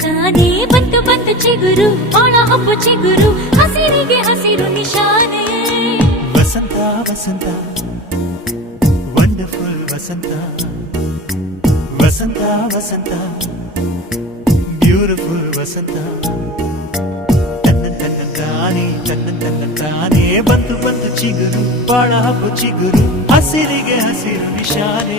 ತಂತಾನೇ ಬಂತು ಬಂತು ಚಿಗುರು ಬಾಳ ಹಬ್ಬ ಚಿಗುರು ಹಸಿರಿಗೆ ಹಸಿರು ನಿಶಾನೆ ವಸಂತ ವಸಂತ ವಂಡರ್ಫುಲ್ ವಸಂತ ವಸಂತ ವಸಂತ ಬ್ಯೂಟಿಫುಲ್ ವಸಂತ ತಾನೇ ಬಂತು ಬಂತು ಚಿಗುರು ಬಾಳ ಹಬ್ಬ ಚಿಗುರು ಹಸಿರಿಗೆ ಹಸಿರು ನಿಶಾನೆ